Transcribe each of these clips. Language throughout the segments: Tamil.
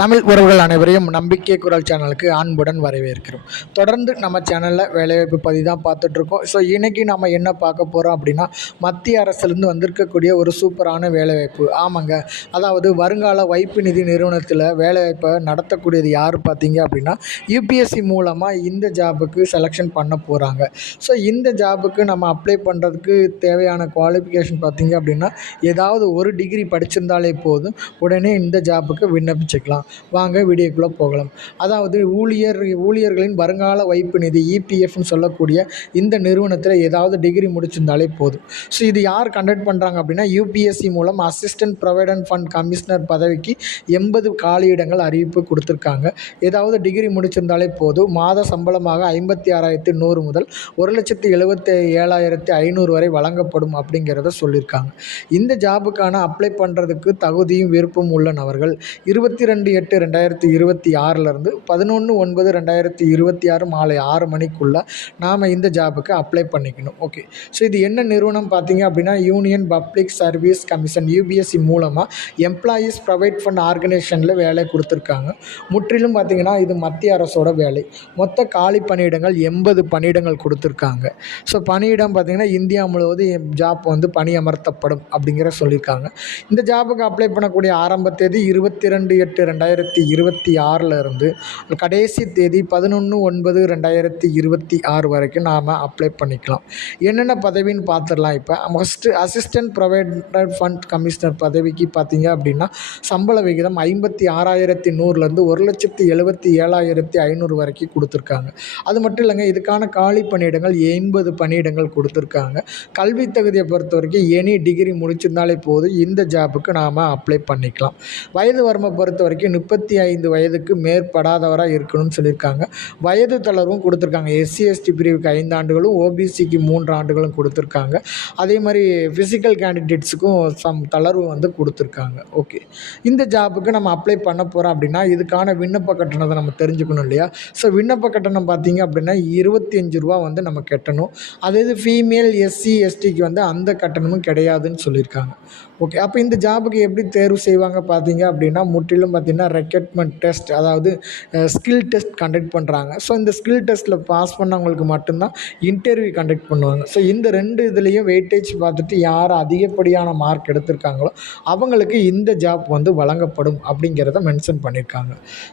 தமிழ் உறவுகள் அனைவரையும் நம்பிக்கை குரல் சேனலுக்கு அன்புடன் வரவேற்கிறோம். தொடர்ந்து நம்ம சேனலில் வேலைவாய்ப்பு பற்றி தான் பார்த்துட்ருக்கோம். ஸோ இன்றைக்கி நம்ம என்ன பார்க்க போகிறோம் அப்படின்னா, மத்திய அரசுலேருந்து வந்திருக்கக்கூடிய ஒரு சூப்பரான வேலைவாய்ப்பு. ஆமாங்க, அதாவது வருங்கால வைப்பு நிதி நிறுவனத்தில் வேலைவாய்ப்பை நடத்தக்கூடியது யார் பார்த்தீங்க அப்படின்னா, யூபிஎஸ்சி மூலமாக இந்த ஜாபுக்கு செலெக்ஷன் பண்ண போகிறாங்க. ஸோ இந்த ஜாபுக்கு நம்ம அப்ளை பண்ணுறதுக்கு தேவையான குவாலிஃபிகேஷன் பார்த்தீங்க அப்படின்னா, ஏதாவது ஒரு டிகிரி படிச்சிருந்தாலே போதும், உடனே இந்த ஜாபுக்கு விண்ணப்பிச்சுக்கலாம். வாங்க வீடியோக்குள்ளே போகலாம். அதாவது ஊழியர்களின் வருங்கால வைப்பு நிதி இபிஎஃப்னு சொல்லக்கூடிய இந்த நிறுவனத்தில் ஏதாவது டிகிரி முடிச்சிருந்தாலே போதும். ஸோ இது யார் கண்டக்ட் பண்ணுறாங்க அப்படின்னா, யூபிஎஸ்சி மூலம் அசிஸ்டன்ட் ப்ரொவிடென்ட் ஃபண்ட் கமிஷனர் பதவிக்கு 80 காலியிடங்கள் அறிவிப்பு கொடுத்துருக்காங்க. ஏதாவது டிகிரி முடிச்சிருந்தாலே போதும். மாத சம்பளமாக 56,100 முதல் 1,77,500 வரை வழங்கப்படும் அப்படிங்கிறத சொல்லியிருக்காங்க. இந்த ஜாபுக்கான அப்ளை பண்ணுறதுக்கு தகுதியும் விருப்பம் உள்ள நபர்கள் 22/8/2026 11/9/2026 மாலை 6 மணிக்குள்ளே நாம் இந்த ஜாபுக்கு அப்ளை பண்ணிக்கணும். ஓகே, ஸோ இது என்ன நிறுவனம் பார்த்தீங்க அப்படின்னா, union public service commission UPSC மூலமாக எம்ப்ளாயீஸ் ப்ரைவேட் ஃபண்ட் ஆர்கனைசேஷனில் வேலை கொடுத்துருக்காங்க. முற்றிலும் பார்த்திங்கன்னா இது மத்திய அரசோட வேலை. மொத்த காலி பணியிடங்கள் 80 பணியிடங்கள் கொடுத்துருக்காங்க. ஸோ பணியிடம் பார்த்திங்கன்னா இந்தியா முழுவதும் ஜாப் பணியமர்த்தப்படும் அப்படிங்கிற சொல்லியிருக்காங்க. இந்த ஜாபுக்கு அப்ளை பண்ணக்கூடிய ஆரம்ப தேதி 22/8/2026 கடைசி தேதி 11/9/2026 வரைக்கும் நாம் அப்ளை பண்ணிக்கலாம். என்னென்ன பதவின்னு பார்த்துடலாம். இப்போ first assistant provident fund commissioner பதவிக்கு பார்த்தீங்க அப்படின்னா, சம்பள விகிதம் 56,100 1,77,500 வரைக்கும் கொடுத்துருக்காங்க. அது மட்டும் இல்லைங்க, இதுக்கான காலி பணியிடங்கள் 80 பணியிடங்கள் கொடுத்துருக்காங்க. கல்வி தகுதியை பொறுத்த வரைக்கும் எனி டிகிரி முடிச்சிருந்தாலே போதும், இந்த ஜாபுக்கு நாம் அப்ளை பண்ணிக்கலாம். வயது வரம்பை பொறுத்த வரைக்கும் 35 வயதுக்கு மேற்படாதவராக இருக்கணும்னு சொல்லியிருக்காங்க. வயது தளர்வும் கொடுத்துருக்காங்க. எஸ்சி எஸ்டி பிரிவுக்கு 5 ஆண்டுகளும் ஓபிசிக்கு 3 ஆண்டுகளும் கொடுத்துருக்காங்க. அதே மாதிரி ஃபிசிக்கல் கேண்டிடேட்ஸுக்கும் தளர்வு கொடுத்துருக்காங்க. ஓகே, இந்த ஜாபுக்கு நம்ம அப்ளை பண்ண போகிறோம் அப்படின்னா, இதுக்கான விண்ணப்ப கட்டணத்தை நம்ம தெரிஞ்சுக்கணும் இல்லையா? ஸோ விண்ணப்ப கட்டணம் பார்த்தீங்க அப்படின்னா 25 ரூபா நம்ம கட்டணும். அதே இது ஃபீமேல் எஸ்சி எஸ்டிக்கு அந்த கட்டணமும் கிடையாதுன்னு சொல்லியிருக்காங்க. ஓகே, அப்போ இந்த ஜாபுக்கு எப்படி தேர்வு செய்வாங்க பார்த்தீங்க அப்படின்னா, முற்றிலும் பார்த்திங்கன்னா ரெக்ரூட்மெண்ட் டெஸ்ட், அதாவது ஸ்கில் டெஸ்ட் கண்டக்ட் பண்ணுறாங்க. ஸோ இந்த ஸ்கில் டெஸ்ட்டில் பாஸ் பண்ணவங்களுக்கு மட்டும்தான் இன்டர்வியூ கண்டக்ட் பண்ணுவாங்க. ஸோ இந்த 2 இதுலேயும் வெயிட்டேஜ் பார்த்துட்டு யார் அதிகப்படியான மார்க் எடுத்திருக்காங்களோ அவங்களுக்கு இந்த ஜாப் வழங்கப்படும் அப்படிங்கிறத மென்ஷன் பண்ணியிருக்காங்க.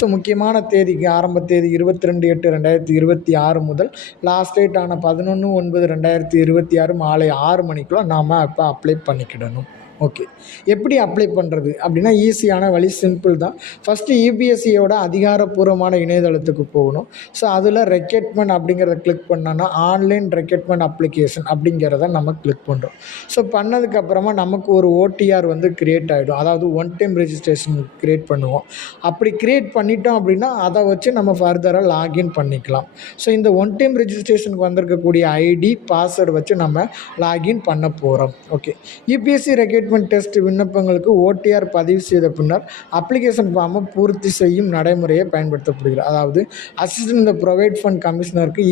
ஸோ முக்கியமான தேதிக்கு ஆரம்ப தேதி 22/8/2026 முதல் லாஸ்ட் டேட் ஆன 11/9/2026 மாலை 6 மணிக்குள்ளே நாம் இப்போ அப்ளை பண்ணிக்கிடணும். ஓகே, எப்படி அப்ளை பண்ணுறது அப்படின்னா, ஈஸியான வழி சிம்பிள் தான். ஃபஸ்ட்டு யூபிஎஸ்சியோட அதிகாரப்பூர்வமான இணையதளத்துக்கு போகணும். ஸோ அதில் ரெக்ரூட்மெண்ட் அப்படிங்கிறத கிளிக் பண்ணோன்னா ஆன்லைன் ரெக்ரூட்மெண்ட் அப்ளிகேஷன் அப்படிங்கிறத நம்ம கிளிக் பண்ணுறோம். ஸோ பண்ணதுக்கப்புறமா நமக்கு ஒரு ஓடிஆர் க்ரியேட் ஆகிடும். அதாவது ஒன் டைம் ரெஜிஸ்ட்ரேஷன் க்ரியேட் பண்ணுவோம். அப்படி க்ரியேட் பண்ணிட்டோம் அப்படின்னா அதை வச்சு நம்ம ஃபர்தராக லாகின் பண்ணிக்கலாம். ஸோ இந்த ஒன் டைம் ரெஜிஸ்ட்ரேஷனுக்கு வந்திருக்கக்கூடிய ஐடி பாஸ்வேர்டு வச்சு நம்ம லாகின் பண்ண போகிறோம். ஓகே, யூபிஎஸ்சி ரெக்ரூட்மெண்ட் டெஸ்ட் விண்ணப்பங்களுக்கு ஓடிஆர் பதிவு செய்த பின்னர் அப்ளிகேஷன் ஃபார்மை பூர்த்தி செய்யும் நடைமுறையை பயன்படுத்தப்படுகிறது. அதாவது அசிஸ்டன்ட் ப்ரொவிடென்ட் ஃபண்ட் கமிஷனருக்கு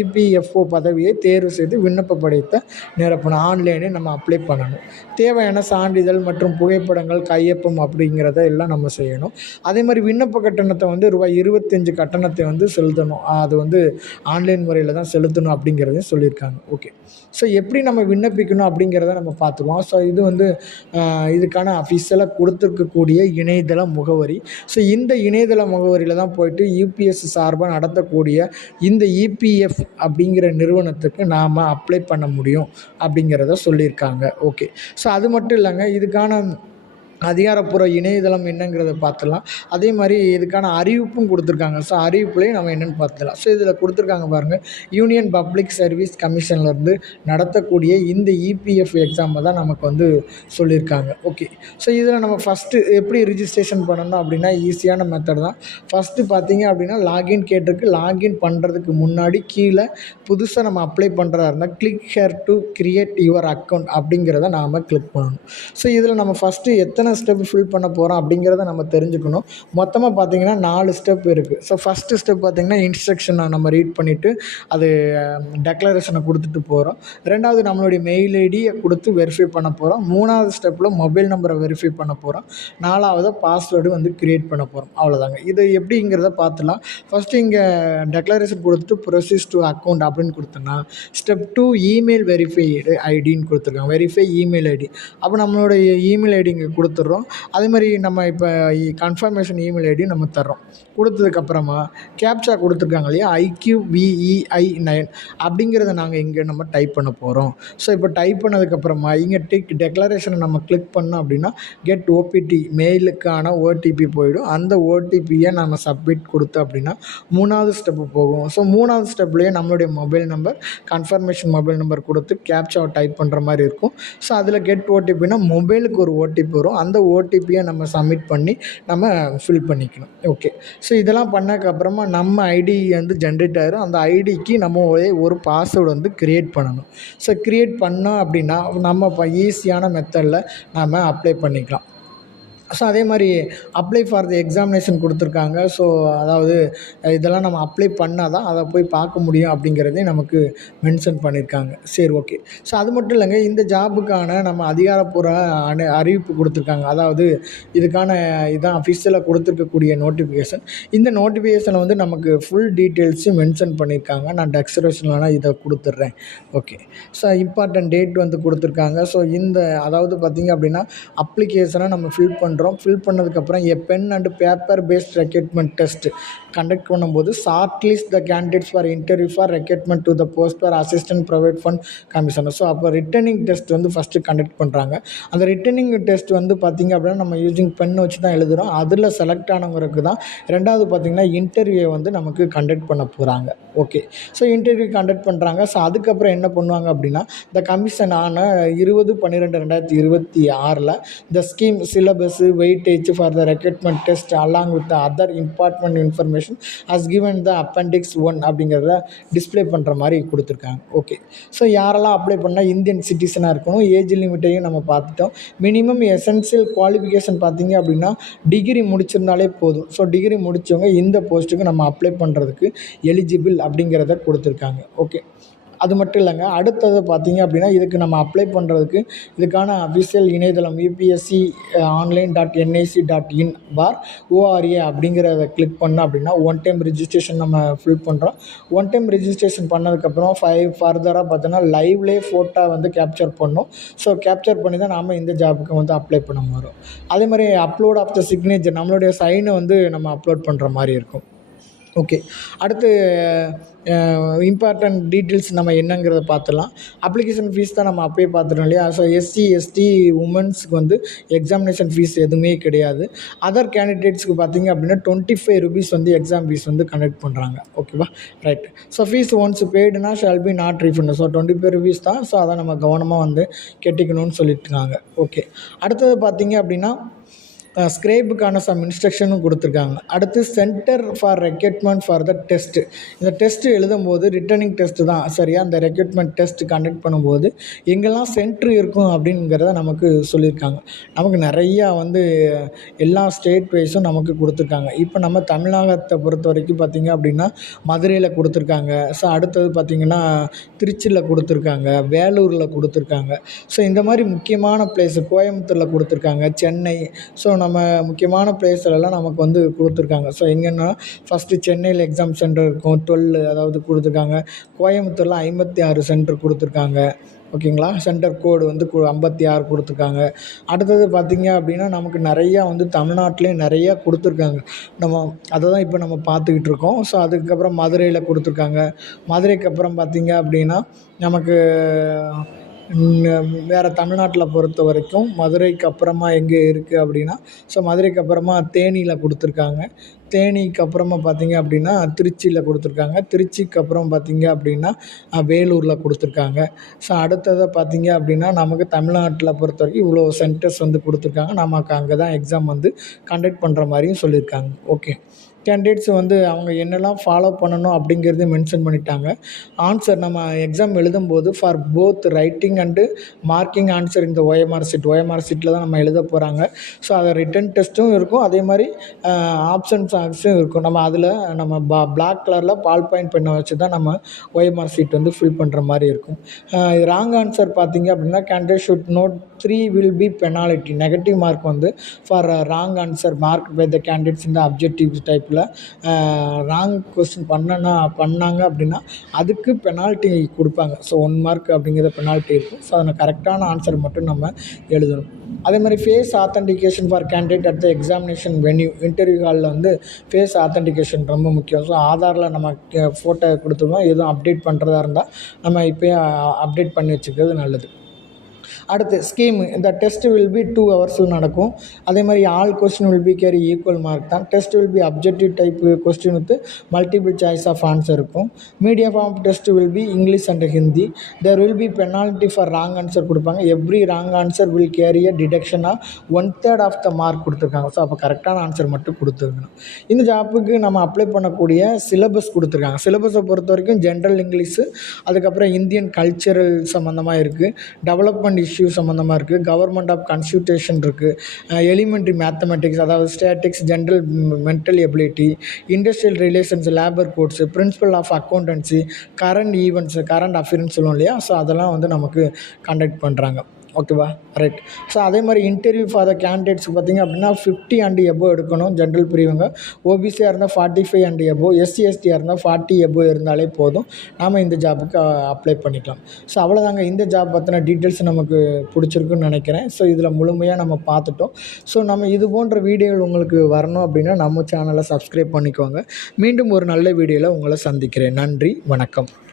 இபிஎஃப்ஓ பதவியை தேர்வு செய்து விண்ணப்ப படித்த நிரப்பணும். ஆன்லைனே நம்ம அப்ளை பண்ணணும். தேவையான சான்றிதழ் மற்றும் புகைப்படங்கள், கையொப்பம் அப்படிங்கிறத எல்லாம் நம்ம செய்யணும். அதே மாதிரி விண்ணப்ப கட்டணத்தை ரூபாய் 25 கட்டணத்தை செலுத்தணும். அது ஆன்லைன் முறையில் தான் செலுத்தணும் அப்படிங்கிறதையும் சொல்லியிருக்காங்க. ஓகே, ஸோ எப்படி நம்ம விண்ணப்பிக்கணும் அப்படிங்கிறத நம்ம பார்த்துருவோம். ஸோ இது இதுக்கான அஃபிஷியலாக கொடுத்துருக்கக்கூடிய இணையதள முகவரி. ஸோ இந்த இணையதள முகவரியில் தான் போயிட்டு யூபிஎஸ்சி சார்பாக நடத்தக்கூடிய இந்த இபிஎஃப் அப்படிங்கிற நிறுவனத்துக்கு நாம் அப்ளை பண்ண முடியும் அப்படிங்கிறத சொல்லியிருக்காங்க. ஓகே, ஸோ அது மட்டும் இல்லைங்க, இதுக்கான அதிகாரப்பூர்வ இணையதளம் என்னங்கிறத பார்த்துடலாம். அதே மாதிரி இதுக்கான அறிவிப்பும் கொடுத்துருக்காங்க. ஸோ அறிவிப்புலேயும் நம்ம என்னென்னு பார்த்துக்கலாம். ஸோ இதில் கொடுத்துருக்காங்க பாருங்கள், யூனியன் பப்ளிக் சர்வீஸ் கமிஷன்லேருந்து நடத்தக்கூடிய இந்த இபிஎஃப் எக்ஸாமை தான் நமக்கு சொல்லியிருக்காங்க. ஓகே, ஸோ இதில் நம்ம ஃபஸ்ட்டு எப்படி ரிஜிஸ்ட்ரேஷன் பண்ணணும் அப்படின்னா, ஈஸியான மெத்தட் தான். ஃபஸ்ட்டு பார்த்தீங்க அப்படின்னா லாகின் கேட்டிருக்கு. லாகின் பண்ணுறதுக்கு முன்னாடி கீழே புதுசாக நம்ம அப்ளை பண்ணுறதா இருந்தால் click here to create your account அப்படிங்கிறத நாம் கிளிக் பண்ணணும். ஸோ இதில் நம்ம ஃபஸ்ட்டு எத்தனை எத்தனை ஸ்டெப் ஃபில் பண்ண போகிறோம் அப்படிங்கிறத நம்ம தெரிஞ்சுக்கணும். மொத்தமாக பார்த்தீங்கன்னா 4 ஸ்டெப் இருக்குது. ஸோ ஃபஸ்ட்டு ஸ்டெப் பார்த்தீங்கன்னா இன்ஸ்ட்ரக்ஷனை நம்ம ரீட் பண்ணிவிட்டு அது டெக்ளரேஷனை கொடுத்துட்டு போகிறோம். 2வது நம்மளுடைய மெயில் ஐடியை கொடுத்து வெரிஃபை பண்ண போகிறோம். 3வது ஸ்டெப்பில் மொபைல் நம்பரை வெரிஃபை பண்ண போகிறோம். 4வது பாஸ்வேர்டு வந்து க்ரியேட் பண்ண போகிறோம். அவ்வளோதாங்க. இது எப்படிங்கிறத பார்த்துலாம். ஃபஸ்ட்டு இங்கே டெக்ளரேஷன் கொடுத்துட்டு ப்ரொசீஸ் டு அக்கௌண்ட் அப்படின்னு கொடுத்தோன்னா ஸ்டெப் 2 இமெயில் வெரிஃபைடு ஐடின்னு கொடுத்துருக்காங்க. Verify email ID. அப்போ நம்மளுடைய இமெயில் ஐடி இங்கே கொடுத்துட்றோம். அதே மாதிரி நம்ம இப்போ கன்ஃபர்மேஷன் இமெயில் ஐடி நம்ம தர்றோம். கொடுத்ததுக்கப்புறமா கேப்சா கொடுத்துருக்காங்க இல்லையா, IQVEI9 அப்படிங்கிறத நாங்கள் இங்கே நம்ம டைப் பண்ண போகிறோம். ஸோ இப்போ டைப் பண்ணதுக்கப்புறமா இங்கே டெக்ளரேஷனை நம்ம கிளிக் பண்ணோம் அப்படின்னா கெட் ஓபிடி மெயிலுக்கான ஓடிபி போயிடும். அந்த ஓடிபியை நம்ம சப்மிட் கொடுத்தோம் அப்படின்னா 3வது ஸ்டெப்பு போகும். ஸோ 3வது ஸ்டெப்லேயே நம்மளுடைய mobile number, confirmation mobile number கொடுத்து கேப்சாவை டைப் பண்ணுற மாதிரி இருக்கும். ஸோ அதில் கெட் ஓடிபினா மொபைலுக்கு ஒரு ஓடிபி வரும். அந்த ஓடிபியை நம்ம சப்மிட் பண்ணி நம்ம ஃபில் பண்ணிக்கணும். ஓகே. ஸோ இதெல்லாம் பண்ணதுக்கப்புறமா நம்ம ஐடி வந்து ஜென்ரேட் ஆகிரும். அந்த ஐடிக்கு நம்ம ஒரு பாஸ்வேர்டு வந்து க்ரியேட் பண்ணணும். ஸோ க்ரியேட் பண்ணோம் அப்படின்னா நம்ம இப்போ ஈஸியான மெத்தடில் நம்ம அப்ளை பண்ணிக்கலாம். ஸோ அதே மாதிரி அப்ளை ஃபார் தி எக்ஸாமினேஷன் கொடுத்துருக்காங்க. ஸோ அதாவது இதெல்லாம் நம்ம அப்ளை பண்ணால் தான் அதை போய் பார்க்க முடியும் அப்படிங்கிறதையும் நமக்கு மென்ஷன் பண்ணியிருக்காங்க. சரி, ஓகே. ஸோ அது மட்டும் இல்லைங்க, இந்த ஜாபுக்கான நம்ம அதிகாரப்பூர்வ அறிவிப்பு கொடுத்துருக்காங்க. அதாவது இதுக்கான இதான் அஃபிஷியலாக கொடுத்துருக்கக்கூடிய நோட்டிஃபிகேஷன். இந்த நோட்டிஃபிகேஷனில் வந்து நமக்கு ஃபுல் டீட்டெயில்ஸும் மென்ஷன் பண்ணியிருக்காங்க. நான் டெக்ஸ்கிரிப்ஷனில் இதை கொடுத்துட்றேன். ஓகே. ஸோ இம்பார்ட்டன்ட் டேட் வந்து கொடுத்துருக்காங்க. ஸோ இந்த அதாவது பார்த்திங்க அப்படின்னா அப்ளிகேஷனை நம்ம ஃபில் பண்ணதுக்கப்புறம் pen and paper based recruitment test conduct பண்ணும்போது shortlist the candidates for interview for recruitment to the post for assistant private fund commissioner. So அப்போ ரிட்டர்னிங் டெஸ்ட் வந்து ஃபஸ்ட்டு கண்டக்ட் பண்ணுறாங்க. அந்த ரிட்டர்னிங் டெஸ்ட் வந்து பார்த்திங்க அப்படின்னா நம்ம யூஸிங் பென் வச்சு தான் எழுதுகிறோம். அதில் செலக்ட் ஆனவங்களுக்கு தான் 2வது பார்த்திங்கன்னா இன்டர்வியூ வந்து நமக்கு கண்டக்ட் பண்ண போகிறாங்க. ஓகே. ஸோ இன்டர்வியூ கண்டக்ட் பண்ணுறாங்க. ஸோ அதுக்கப்புறம் என்ன பண்ணுவாங்க அப்படின்னா த கமிஷன் ஆன 20/12/2026 இந்த scheme syllabus weightage for the recruitment test along with the other important information as given the appendix 1 அப்படிங்கிறத டிஸ்பிளே பண்ணுற மாதிரி கொடுத்துருக்காங்க. ஓகே. ஸோ யாரெல்லாம் அப்ளை பண்ணால் இந்தியன் சிட்டிசனாக இருக்கணும். ஏஜ் லிமிட்டையும் நம்ம பார்த்துட்டோம். மினிமம் எசென்சியல் குவாலிஃபிகேஷன் பார்த்திங்க அப்படின்னா டிகிரி முடிச்சிருந்தாலே போதும். ஸோ டிகிரி முடித்தவங்க இந்த போஸ்ட்டுக்கு நம்ம அப்ளை பண்ணுறதுக்கு எலிஜிபிள் அப்படிங்கிறத கொடுத்துருக்காங்க. ஓகே. அது மட்டும் இல்லைங்க, அடுத்தது பார்த்திங்க அப்படின்னா இதுக்கு நம்ம அப்ளை பண்ணுறதுக்கு இதுக்கான அஃபிஷியல் இணையதளம் upsc.nic.in/ORA அப்படிங்கிறத கிளிக் பண்ணோம் அப்படின்னா 1 டைம் ரிஜிஸ்ட்ரேஷன் நம்ம ஃபில் பண்ணுறோம். 1 டைம் ரிஜிஸ்ட்ரேஷன் பண்ணதுக்கப்புறம் ஃபர்தராக பார்த்தோன்னா லைவ்லேயே ஃபோட்டோ வந்து கேப்சர் பண்ணணும். ஸோ கேப்சர் பண்ணி தான் நாம் இந்த ஜாபுக்கு வந்து அப்ளை பண்ண போகிறோம். அதே மாதிரி அப்லோட் ஆஃப் த சிக்னேச்சர் நம்மளுடைய சைனை வந்து நம்ம அப்லோட் பண்ணுற மாதிரி இருக்கும். ஓகே. அடுத்து இம்பார்ட்டன்ட் டீட்டெயில்ஸ் நம்ம என்னங்கிறத பார்த்துடலாம். அப்ளிகேஷன் ஃபீஸ் தான் நம்ம அப்போயே பார்த்துட்டோம் இல்லையா. ஸோ SC ST உமன்ஸுக்கு வந்து எக்ஸாமினேஷன் ஃபீஸ் எதுவுமே கிடையாது. அதர் கேண்டிடேட்ஸ்க்கு பார்த்திங்க அப்படின்னா 25 rupees வந்து எக்ஸாம் ஃபீஸ் வந்து கண்டக்ட் பண்ணுறாங்க. ஓகேவா, ரைட். ஸோ ஃபீஸ் ஒன்ஸ் பெய்டுனா shall be not refund. So 25 rupees தான். ஸோ அதை நம்ம கவனமாக வந்து கட்டிக்கணும்னு சொல்லிட்டுருக்காங்க. ஓகே. அடுத்தது பார்த்திங்க அப்படின்னா ஸ்க்ரைபுக்கான சம் இன்ஸ்ட்ரக்ஷனும் கொடுத்துருக்காங்க. அடுத்து centre for recruitment for the test. இந்த டெஸ்ட்டு எழுதும்போது ரிட்டர்னிங் டெஸ்ட்டு தான் சரியா. அந்த ரெக்ரூட்மெண்ட் டெஸ்ட் கண்டக்ட் பண்ணும்போது எங்கெல்லாம் சென்ட்ரு இருக்கும் அப்படிங்கிறத நமக்கு சொல்லியிருக்காங்க. நமக்கு நிறையா வந்து எல்லா ஸ்டேட் வைஸும் நமக்கு கொடுத்துருக்காங்க. இப்போ நம்ம தமிழகத்தை பொறுத்த வரைக்கும் பார்த்திங்க அப்படின்னா மதுரையில் கொடுத்துருக்காங்க. ஸோ அடுத்தது பார்த்திங்கன்னா திருச்சியில் கொடுத்துருக்காங்க, வேலூரில் கொடுத்துருக்காங்க. ஸோ இந்த மாதிரி முக்கியமான பிளேஸு கோயம்புத்தூரில் கொடுத்துருக்காங்க, சென்னை. ஸோ நம்ம முக்கியமான பிளேஸ்லலாம் நமக்கு வந்து கொடுத்துருக்காங்க. ஸோ எங்கன்னா ஃபஸ்ட்டு சென்னையில் எக்ஸாம் சென்டர் இருக்கும் 12, அதாவது கொடுத்துருக்காங்க. கோயம்புத்தூரில் 56 சென்டர் கொடுத்துருக்காங்க. ஓகேங்களா. சென்டர் கோடு வந்து 56 கொடுத்துருக்காங்க. அடுத்தது பார்த்திங்க அப்படின்னா நமக்கு நிறையா வந்து தமிழ்நாட்டிலே நிறையா கொடுத்துருக்காங்க. நம்ம அதை தான் இப்போ நம்ம பார்த்துக்கிட்டு இருக்கோம். ஸோ அதுக்கப்புறம் மதுரையில் கொடுத்துருக்காங்க. மதுரைக்கு அப்புறம் பார்த்திங்க அப்படின்னா நமக்கு வேறு தமிழ்நாட்டில் பொறுத்த வரைக்கும் மதுரைக்கு அப்புறமா எங்கே இருக்குது அப்படின்னா, ஸோ மதுரைக்கு அப்புறமா தேனியில் கொடுத்துருக்காங்க. தேனிக்கு அப்புறமா பார்த்திங்க அப்படின்னா திருச்சியில் கொடுத்துருக்காங்க. திருச்சிக்கு அப்புறம் பார்த்திங்க அப்படின்னா வேலூரில் கொடுத்துருக்காங்க. ஸோ அடுத்ததாக பார்த்திங்க அப்படின்னா நமக்கு தமிழ்நாட்டில் பொறுத்த வரைக்கும் இவ்வளோ சென்டர்ஸ் வந்து கொடுத்துருக்காங்க. நமக்கு அங்கே தான் எக்ஸாம் வந்து கண்டக்ட் பண்ணுற மாதிரியும் சொல்லியிருக்காங்க. ஓகே, கேண்டிடேட்ஸ் வந்து அவங்க என்னெல்லாம் ஃபாலோ பண்ணணும் அப்படிங்கிறது மென்ஷன் பண்ணிட்டாங்க. ஆன்சர் நம்ம எக்ஸாம் எழுதும்போது for both writing and marking answer இந்த OMR ஷீட்டில் தான் நம்ம எழுத போகிறாங்க. ஸோ அதை ரிட்டன் டெஸ்ட்டும் இருக்கும், அதே மாதிரி ஆப்ஷன்ஸ் ஆன்சரும் இருக்கும். நம்ம அதில் நம்ம பிளாக் கலரில் பால் பாயிண்ட் பெண்ணை வச்சு தான் நம்ம OMR ஷீட் வந்து ஃபில் பண்ணுற மாதிரி இருக்கும். ராங் ஆன்சர் பார்த்திங்க அப்படின்னா candidate should note 3 will be penalty. Negative mark வந்து for wrong answer mark by the candidates இந்த அப்ஜெக்டிவ் டைப்பில் ராங் கொஸ்டின் பண்ணாங்க அப்படின்னா அதுக்கு பெனால்ட்டி கொடுப்பாங்க. ஸோ 1 மார்க் அப்படிங்கிற பெனால்ட்டி இருக்கும். ஸோ அதில் கரெக்டான ஆன்சர் மட்டும் நம்ம எழுதணும். அதே மாதிரி face authentication for candidate at the examination venue. Interview ஹாலில் வந்து ஃபேஸ் ஆத்தென்டிகேஷன் ரொம்ப முக்கியம். ஸோ ஆதாரில் நம்ம ஃபோட்டோ கொடுத்துருவோம், எதுவும் அப்டேட் பண்ணுறதா இருந்தால் நம்ம இப்போயே அப்டேட் பண்ணி வச்சுக்கிறது நல்லது. அடுத்து ஸ்கீமு. இந்த டெஸ்ட் வில் பி 2 ஹவர்ஸில் நடக்கும். அதே மாதிரி all question will be carry equal mark தான். Test will be objective type question with multiple choice of answer இருக்கும். Medium of test will be English and Hindi. There will be penalty for wrong answer கொடுப்பாங்க. Every wrong answer will carry a deduction of 1/3 of the mark கொடுத்துருக்காங்க. ஸோ அப்போ கரெக்டான ஆன்சர் மட்டும் கொடுத்துருக்கணும். இந்த ஜாப்புக்கு நம்ம அப்ளை பண்ணக்கூடிய சிலபஸ் கொடுத்துருக்காங்க. சிலபஸை பொறுத்த வரைக்கும் ஜென்ரல் இங்கிலீஷு, அதுக்கப்புறம் இந்தியன் கல்ச்சரல் சம்மந்தமாக இருக்குது, டெவலப்மெண்ட் இஷ்யூ சம்மந்தமாக இருக்குது, கவர்மெண்ட் ஆஃப் கன்ஸ்டியூஷன் இருக்குது, எலிமெண்ட்ரி மேத்தமெட்டிக்ஸ் அதாவது statistics, general mental ability, industrial relations, labour codes, principle of accountancy, current events, current அஃபேர்ஸ்னு சொல்லுவோம் இல்லையா. ஸோ அதெல்லாம் வந்து நமக்கு கண்டக்ட் பண்ணுறாங்க. ஓகேவா, ரைட். ஸோ அதே மாதிரி இன்டர்வியூ ஃபார் த கேண்டிடேட்ஸ் பார்த்திங்க அப்படின்னா 50 அண்ட் எபோவ் எடுக்கணும். ஜென்ரல் பிரிவுங்க. ஓபிசியாக இருந்தால் 45 அண்ட் எபோவ், SC STயாக இருந்தால் 40 எபோவ் இருந்தாலே போதும், நாம் இந்த ஜாபுக்கு அப்ளை பண்ணிக்கலாம். ஸோ அவ்வளோதாங்க. இந்த ஜாப் பற்றின டீட்டெயில்ஸ் நமக்கு பிடிச்சிருக்குன்னு நினைக்கிறேன். ஸோ இதில் முழுமையாக நம்ம பார்த்துட்டோம். ஸோ நம்ம இது போன்ற வீடியோகள் உங்களுக்கு வரணும் அப்படின்னா நம்ம சேனலை சப்ஸ்கிரைப் பண்ணிக்கோங்க. மீண்டும் ஒரு நல்ல வீடியோவில் உங்களை சந்திக்கிறேன். நன்றி, வணக்கம்.